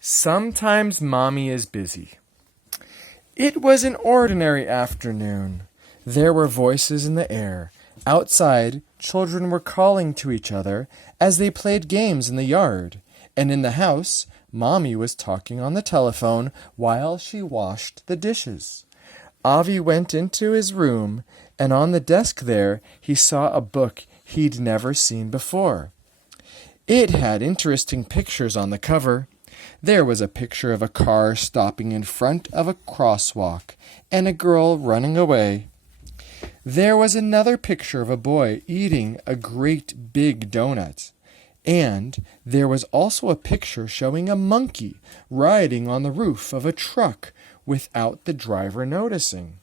Sometimes Mommy is busy. It was an ordinary afternoon. There were voices in the air. Outside, children were calling to each other as they played games in the yard. And in the house, Mommy was talking on the telephone while she washed the dishes. Avi went into his room, and on the desk there he saw a book he'd never seen before. It had interesting pictures on the cover. There was a picture of a car stopping in front of a crosswalk and a girl running away. There was another picture of a boy eating a great big donut. And there was also a picture showing a monkey riding on the roof of a truck without the driver noticing.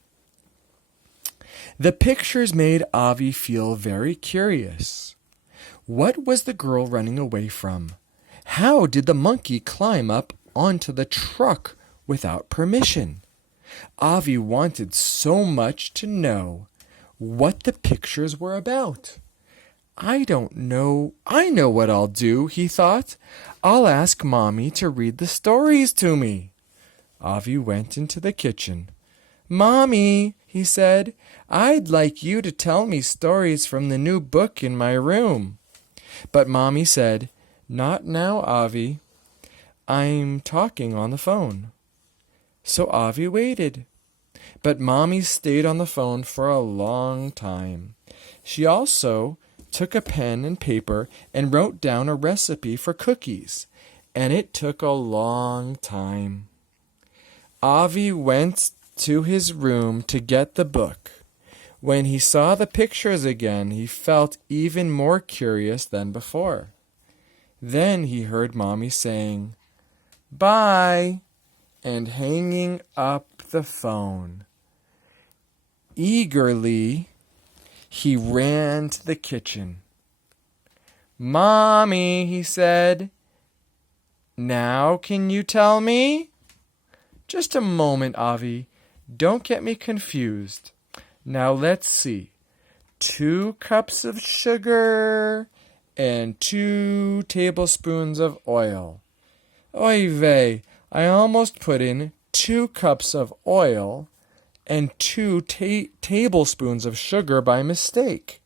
The pictures made Avi feel very curious. What was the girl running away from? How did the monkey climb up onto the truck without permission? Avi wanted so much to know what the pictures were about. I don't know. I know what I'll do, he thought. I'll ask Mommy to read the stories to me. Avi went into the kitchen. Mommy, he said, I'd like you to tell me stories from the new book in my room. But Mommy said, Not now, Avi. I'm talking on the phone. So Avi waited. But Mommy stayed on the phone for a long time. She also took a pen and paper and wrote down a recipe for cookies, and it took a long time. Avi went to his room to get the book. When he saw the pictures again, he felt even more curious than before. Then he heard Mommy saying, Bye, and hanging up the phone. Eagerly, he ran to the kitchen. Mommy, he said, now can you tell me? Just a moment, Avi. Don't get me confused. Now let's see. 2 cups of sugar and 2 tablespoons of oil. Oy vey, I almost put in 2 cups of oil and 2 tablespoons of sugar by mistake.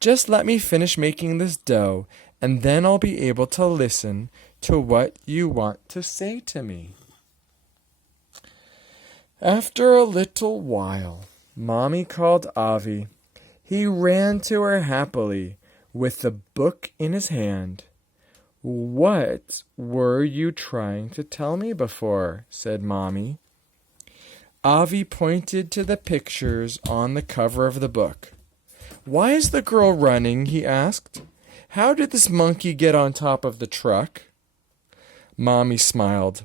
Just let me finish making this dough, and then I'll be able to listen to what you want to say to me. After a little while, Mommy called Avi. He ran to her happily, with the book in his hand. What were you trying to tell me before? Said Mommy. Avi pointed to the pictures on the cover of the book. Why is the girl running? He asked. How did this monkey get on top of the truck? Mommy smiled.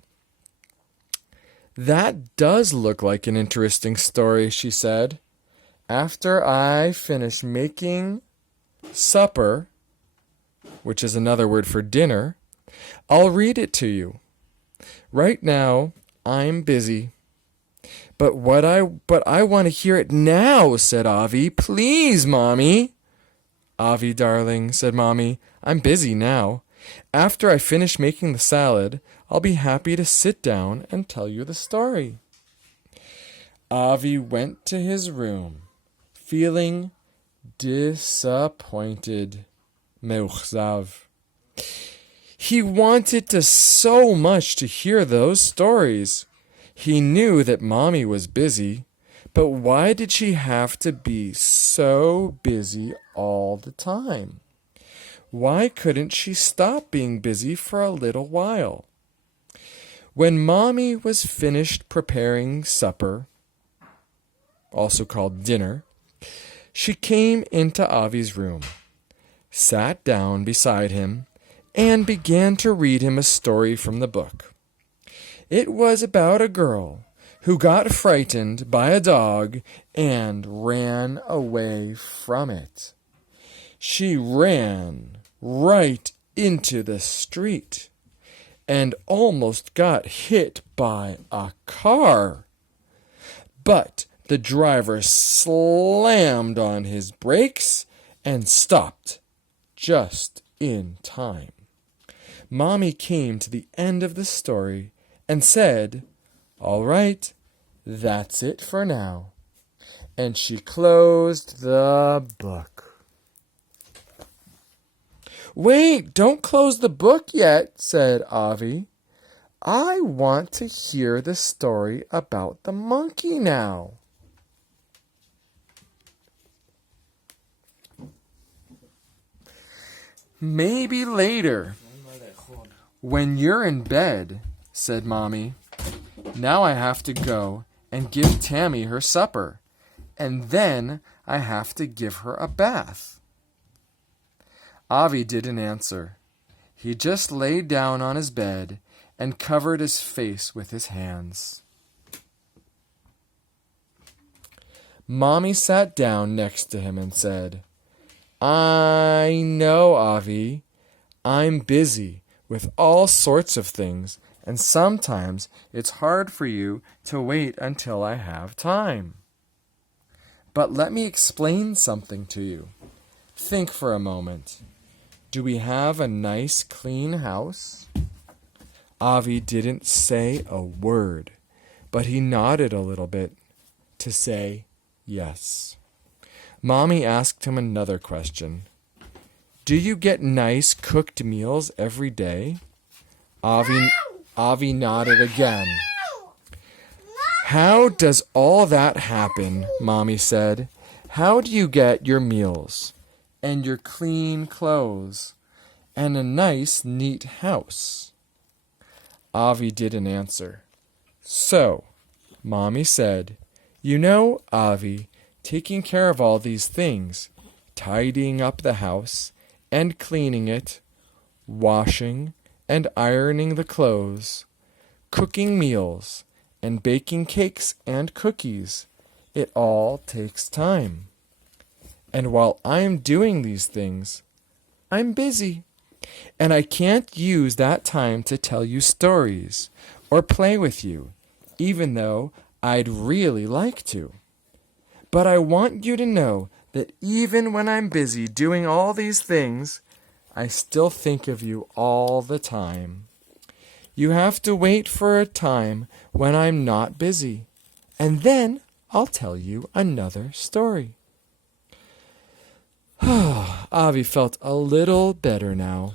That does look like an interesting story, she said. After I finish making supper, which is another word for dinner, I'll read it to you. Right now, I'm busy. But I want to hear it now, said Avi. Please, Mommy. Avi, darling, said Mommy, I'm busy now. After I finish making the salad, I'll be happy to sit down and tell you the story. Avi went to his room, feeling disappointed. Meuchzav. He wanted to so much to hear those stories. He knew that Mommy was busy, but why did she have to be so busy all the time? Why couldn't she stop being busy for a little while? When Mommy was finished preparing supper, also called dinner, she came into Avi's room, sat down beside him, and began to read him a story from the book. It was about a girl who got frightened by a dog and ran away from it. She ran right into the street and almost got hit by a car. But the driver slammed on his brakes and stopped just in time. Mommy came to the end of the story and said, "All right, that's it for now." And she closed the book. "Wait, don't close the book yet," said Avi. "I want to hear the story about the monkey now." "Maybe later, when you're in bed," said Mommy. "Now I have to go and give Tammy her supper, and then I have to give her a bath." Avi didn't answer. He just lay down on his bed and covered his face with his hands. Mommy sat down next to him and said, "I know, Avi. I'm busy with all sorts of things, and sometimes it's hard for you to wait until I have time. But let me explain something to you. Think for a moment. Do we have a nice, clean house?" Avi didn't say a word, but he nodded a little bit to say yes. Mommy asked him another question. "Do you get nice cooked meals every day?" Avi nodded again. "How does all that happen?" Mommy said. "How do you get your meals and your clean clothes and a nice, neat house?" Avi didn't answer. So, Mommy said, "You know, Avi, taking care of all these things, tidying up the house and cleaning it, washing and ironing the clothes, cooking meals and baking cakes and cookies, it all takes time. And while I'm doing these things, I'm busy, and I can't use that time to tell you stories or play with you, even though I'd really like to. But I want you to know that even when I'm busy doing all these things, I still think of you all the time. You have to wait for a time when I'm not busy, and then I'll tell you another story." Avi felt a little better now.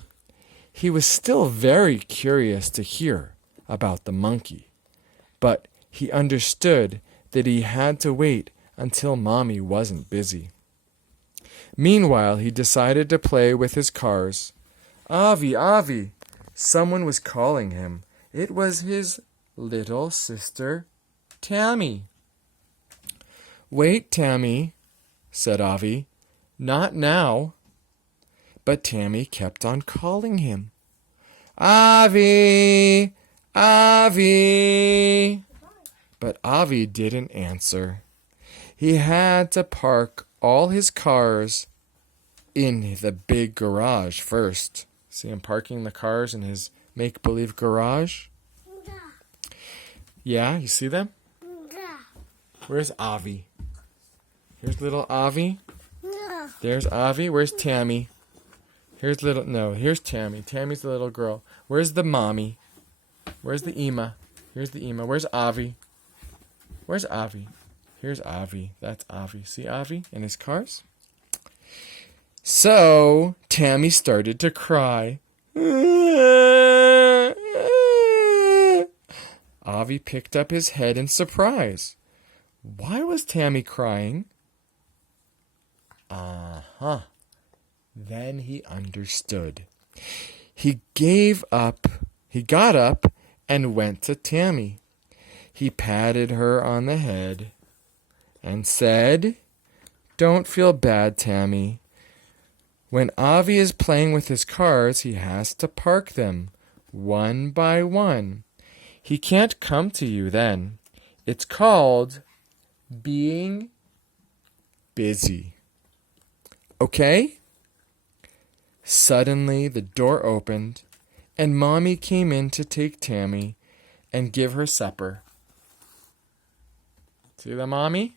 He was still very curious to hear about the monkey, but he understood that he had to wait until Mommy wasn't busy. Meanwhile, he decided to play with his cars. "Avi, Avi!" Someone was calling him. It was his little sister, Tammy. "Wait, Tammy," said Avi. "Not now." But Tammy kept on calling him. "Avi! Avi!" But Avi didn't answer. He had to park all his cars in the big garage first. See him parking the cars in his make-believe garage? Yeah, you see them? Where's Avi? Here's little Avi. There's Avi. Where's Tammy? Here's Tammy. Tammy's the little girl. Where's the mommy? Where's the Ema? Here's the Ema. Where's Avi? Where's Avi? Here's Avi. That's Avi. See Avi in his cars? So, Tammy started to cry. Avi picked up his head in surprise. Why was Tammy crying? Then he understood. He got up and went to Tammy. He patted her on the head and said, "Don't feel bad, Tammy. When Avi is playing with his cars, he has to park them one by one. He can't come to you then. It's called being busy. Okay?" Suddenly, the door opened, and Mommy came in to take Tammy and give her supper. See the Mommy?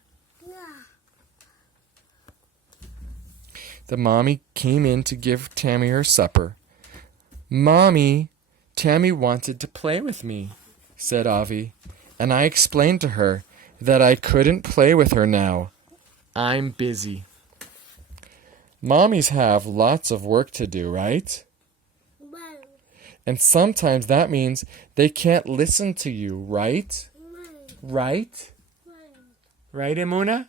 The Mommy came in to give Tammy her supper. Mommy Tammy wanted to play with me, said Avi, and I explained to her that I couldn't play with her now. I'm busy. Mommies have lots of work to do, right? And sometimes that means they can't listen to you, right? Right? Right, Emuna?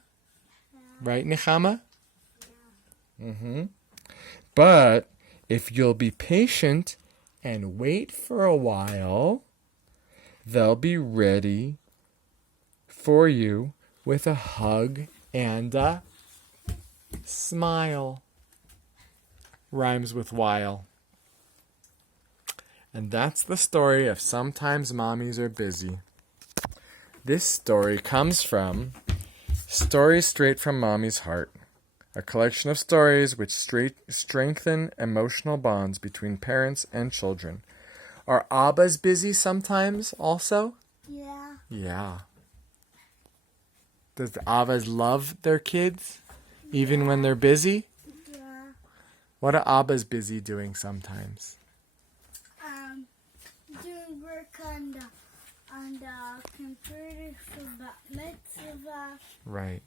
Right, Nechama? But if you'll be patient and wait for a while, they'll be ready for you with a hug and a smile. Rhymes with while. And that's the story of Sometimes Mommies Are Busy. This story comes from Stories Straight from Mommy's Heart, a collection of stories which strengthen emotional bonds between parents and children. Are Abbas busy sometimes also? Yeah. Yeah. Does the Abbas love their kids even when they're busy? Yeah. What are Abbas busy doing sometimes? Doing work on the computer for bat mitzvah. Right.